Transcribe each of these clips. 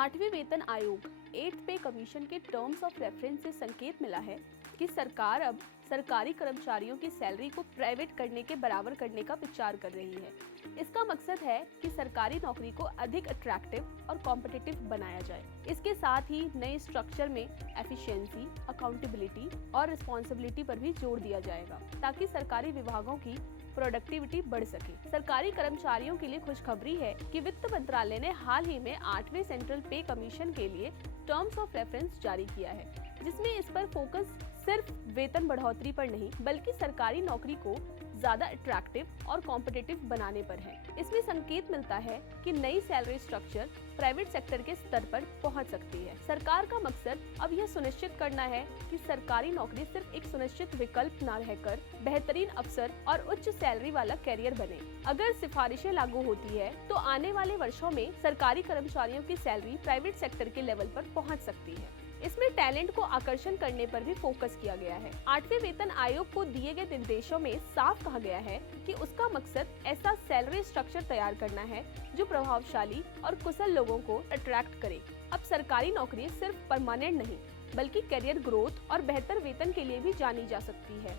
आठवें वेतन आयोग 8th पे कमीशन के टर्म्स ऑफ रेफरेंस से संकेत मिला है कि सरकार अब सरकारी कर्मचारियों की सैलरी को प्राइवेट करने के बराबर करने का विचार कर रही है। इसका मकसद है कि सरकारी नौकरी को अधिक अट्रैक्टिव और कॉम्पिटिटिव बनाया जाए। इसके साथ ही नए स्ट्रक्चर में एफिशिएंसी, अकाउंटेबिलिटी और रिस्पॉन्सिबिलिटी पर भी जोर दिया जाएगा ताकि सरकारी विभागों की प्रोडक्टिविटी बढ़ सके। सरकारी कर्मचारियों के लिए खुशखबरी है कि वित्त मंत्रालय ने हाल ही में 8वें सेंट्रल पे कमीशन के लिए टर्म्स ऑफ रेफरेंस जारी किया है, जिसमें इस पर फोकस सिर्फ वेतन बढ़ोतरी पर नहीं बल्कि सरकारी नौकरी को ज्यादा अट्रैक्टिव और कॉम्पिटिटिव बनाने पर है। इसमें संकेत मिलता है कि नई सैलरी स्ट्रक्चर प्राइवेट सेक्टर के स्तर पर पहुंच सकती है। सरकार का मकसद अब यह सुनिश्चित करना है कि सरकारी नौकरी सिर्फ एक सुनिश्चित विकल्प न रहकर बेहतरीन अवसर और उच्च सैलरी वाला कैरियर बने। अगर सिफारिशें लागू होती है तो आने वाले वर्षों में सरकारी कर्मचारियों की सैलरी प्राइवेट सेक्टर के लेवल पर पहुँच सकती है। इसमें टैलेंट को आकर्षण करने पर भी फोकस किया गया है। 8वें वेतन आयोग को दिए गए निर्देशों में साफ कहा गया है कि उसका मकसद ऐसा सैलरी स्ट्रक्चर तैयार करना है जो प्रभावशाली और कुशल लोगों को अट्रैक्ट करे। अब सरकारी नौकरी सिर्फ परमानेंट नहीं बल्कि करियर ग्रोथ और बेहतर वेतन के लिए भी जानी जा सकती है।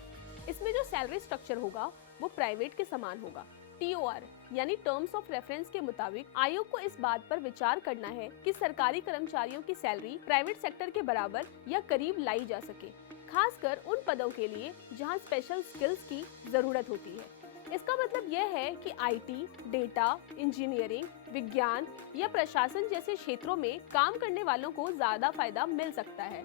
इसमें जो सैलरी स्ट्रक्चर होगा वो प्राइवेट के समान होगा। TOR यानी टर्म्स ऑफ रेफरेंस के मुताबिक आयोग को इस बात पर विचार करना है कि सरकारी कर्मचारियों की सैलरी प्राइवेट सेक्टर के बराबर या करीब लाई जा सके, खासकर उन पदों के लिए जहां स्पेशल स्किल्स की जरूरत होती है। इसका मतलब यह है कि IT, डेटा, इंजीनियरिंग, विज्ञान या प्रशासन जैसे क्षेत्रों में काम करने वालों को ज्यादा फायदा मिल सकता है।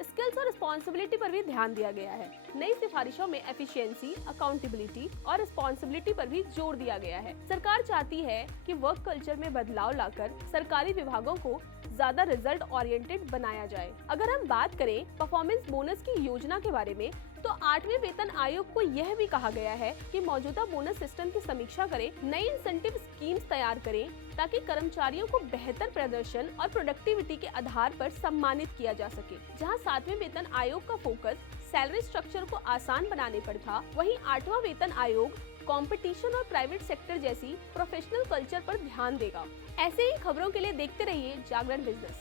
स्किल्स और रिस्पॉन्सिबिलिटी पर भी ध्यान दिया गया है। नई सिफारिशों में एफिशिएंसी, अकाउंटेबिलिटी और रिस्पॉन्सिबिलिटी पर भी जोर दिया गया है। सरकार चाहती है कि वर्क कल्चर में बदलाव लाकर सरकारी विभागों को ज्यादा रिजल्ट ओरिएंटेड बनाया जाए। अगर हम बात करें परफॉर्मेंस बोनस की योजना के बारे में तो 8वें वेतन आयोग को यह भी कहा गया है कि मौजूदा बोनस सिस्टम की समीक्षा करें, नई इंसेंटिव स्कीम्स तैयार करें ताकि कर्मचारियों को बेहतर प्रदर्शन और प्रोडक्टिविटी के आधार पर सम्मानित किया जा सके। जहां 7वें वेतन आयोग का फोकस सैलरी स्ट्रक्चर को आसान बनाने पर था, वहीं 8वां वेतन आयोग कंपटीशन और प्राइवेट सेक्टर जैसी प्रोफेशनल कल्चर पर ध्यान देगा। ऐसे ही खबरों के लिए देखते रहिए जागरण बिजनेस।